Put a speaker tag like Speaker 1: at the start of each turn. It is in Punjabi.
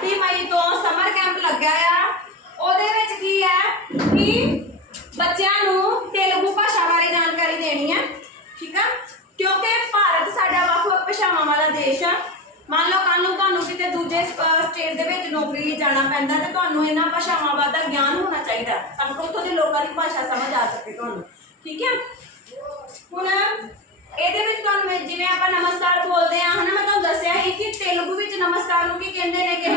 Speaker 1: 31 ਮਈ ਤੋਂ ਸਮਰ ਕੈਂਪ ਲੱਗਿਆ ਆ। ਉਹਦੇ ਵਿੱਚ ਕੀ ਹੈ ਕਿ ਬੱਚਿਆਂ ਨੂੰ ਤੇਲਗੂ ਭਾਸ਼ਾ ਬਾਰੇ ਜਾਣਕਾਰੀ ਦੇਣੀ ਹੈ ਠੀਕ ਆ? ਕਿਉਂਕਿ ਭਾਰਤ ਸਾਡਾ ਵੱਖ-ਵੱਖ ਭਾਸ਼ਾਵਾਂ ਵਾਲਾ ਦੇਸ਼ ਆ। ਮੰਨ ਲਓ ਕੱਲ ਨੂੰ ਤੁਹਾਨੂੰ ਕਿਤੇ ਦੂਜੇ ਸਟੇਟ ਦੇ ਵਿੱਚ ਨੌਕਰੀ ਲਈ ਜਾਣਾ ਪੈਂਦਾ ਤੇ ਤੁਹਾਨੂੰ ਇਹਨਾਂ ਭਾਸ਼ਾਵਾਂ ਬਾਰੇ ਦਾ ਗਿਆਨ ਹੋਣਾ ਚਾਹੀਦਾ। ਤਾਂ ਕਿ ਉੱਥੋਂ ਦੇ ਲੋਕਾਂ ਦੀ ਭਾਸ਼ਾ ਸਮਝ ਆ ਸਕੇ ਤੁਹਾਨੂੰ, ਠੀਕ ਹੈ ਹੁਣ ਇਹਦੇ ਵਿੱਚ ਤੁਹਾਨੂੰ ਜਿਵੇਂ ਆਪਾਂ ਨਮਸਕਾਰ ਬੋਲਦੇ ਆ, ਹਨਾ, ਮੈਂ ਤੁਹਾਨੂੰ ਦੱਸਿਆ ਸੀ ਕਿ ਤੇਲਗੂ ਵਿੱਚ ਨਮਸਕਾਰ ਨੂੰ ਕੀ ਕਹਿੰਦੇ ਨੇ ਕਿ